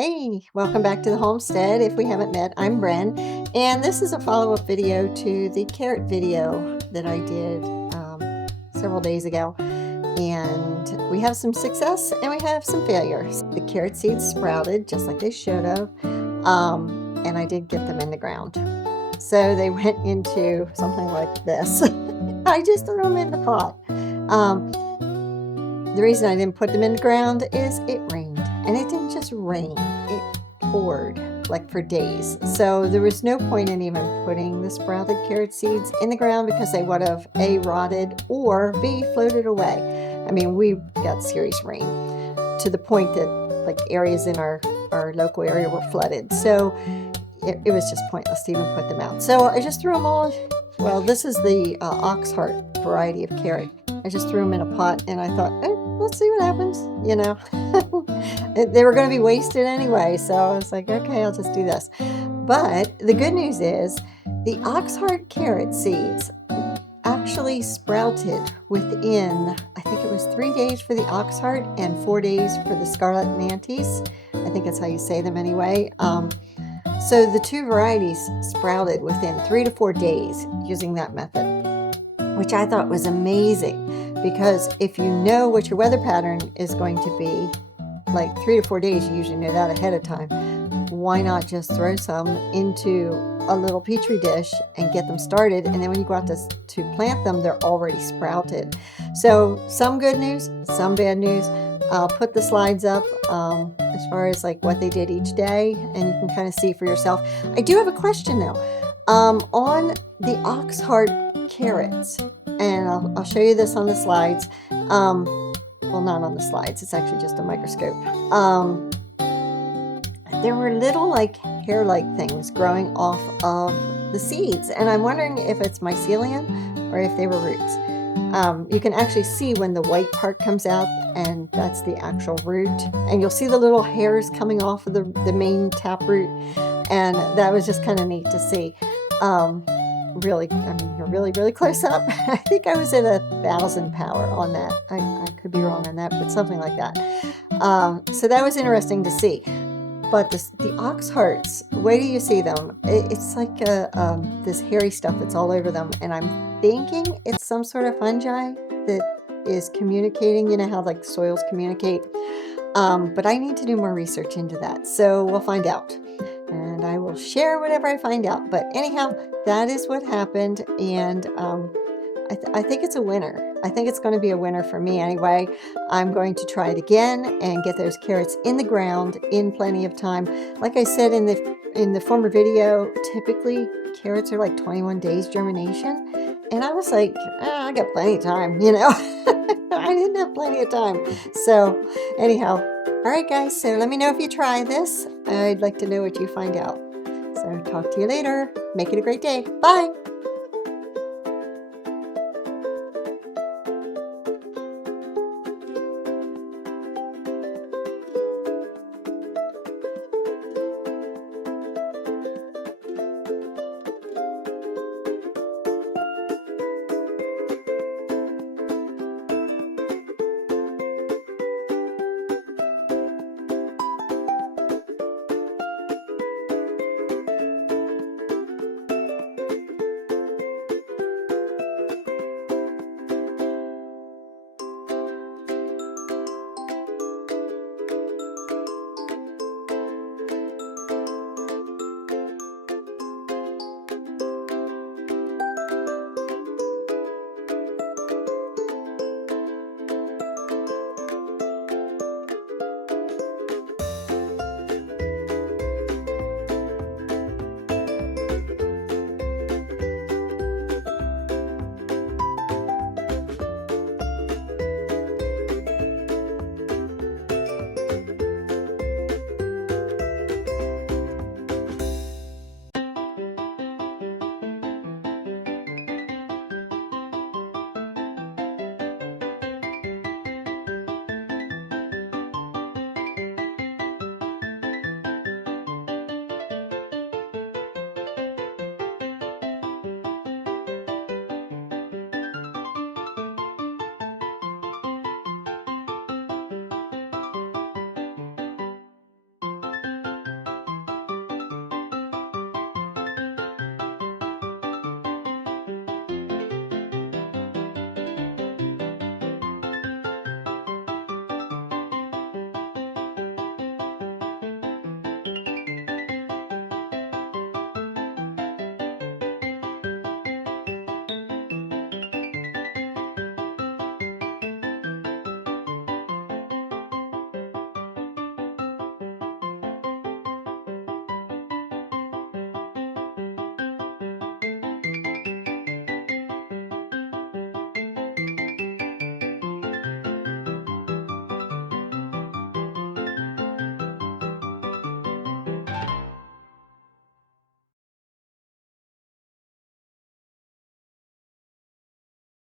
Hey, welcome back to the homestead. If we haven't met, I'm Bren, and this is a follow-up video to the carrot video that I did several days ago. And we have some success and we have some failures. The carrot seeds sprouted just like they should have, and I did get them in the ground. So they went into something like this. I just threw them in the pot. The reason I didn't put them in the ground is it rained, and it didn't just rain, it poured like for days. So there was no point in even putting the sprouted carrot seeds in the ground because they would have A, rotted, or B, floated away. I mean, we got serious rain to the point that like areas in our local area were flooded. So it was just pointless to even put them out. So I just threw them all. Well, this is the Oxheart variety of carrot. I just threw them in a pot and I thought, let's see what happens, you know. They were going to be wasted anyway, so I was like, okay, I'll just do this. But the good news is the Oxheart carrot seeds actually sprouted within, I think it was 3 days for the Oxheart and 4 days for the Scarlet Nantes. I think that's how you say them anyway. So the two varieties sprouted within 3 to 4 days using that method, which I thought was amazing. Because if you know what your weather pattern is going to be, like 3 to 4 days, you usually know that ahead of time. Why not just throw some into a little petri dish and get them started? And then when you go out to plant them, they're already sprouted. So some good news, some bad news. I'll put the slides up as far as like what they did each day, and you can kind of see for yourself. I do have a question though. On the Oxheart carrots, and I'll show you this on the slides. Well, not on the slides, it's actually just a microscope. There were little like hair-like things growing off of the seeds, and I'm wondering if it's mycelium or if they were roots. You can actually see when the white part comes out, and that's the actual root, and you'll see the little hairs coming off of the main taproot, and that was just kind of neat to see. Really, I mean, you're really close up. I think I was at 1,000 power on that. I could be wrong on that, but something like that. So that was interesting to see. But the Oxhearts, wait till you see them. It's like this hairy stuff that's all over them, and I'm thinking it's some sort of fungi that is communicating. You know how like soils communicate. But I need to do more research into that, so we'll find out. And I will share whatever I find out. But anyhow, that is what happened. And I think it's a winner. I think it's going to be a winner for me anyway. I'm going to try it again and get those carrots in the ground in plenty of time. Like I said in the former video, typically carrots are like 21 days germination. And I was like, I got plenty of time, you know. I didn't have plenty of time. So anyhow, all right, guys, so let me know if you try this. I'd like to know what you find out. So talk to you later. Make it a great day. Bye.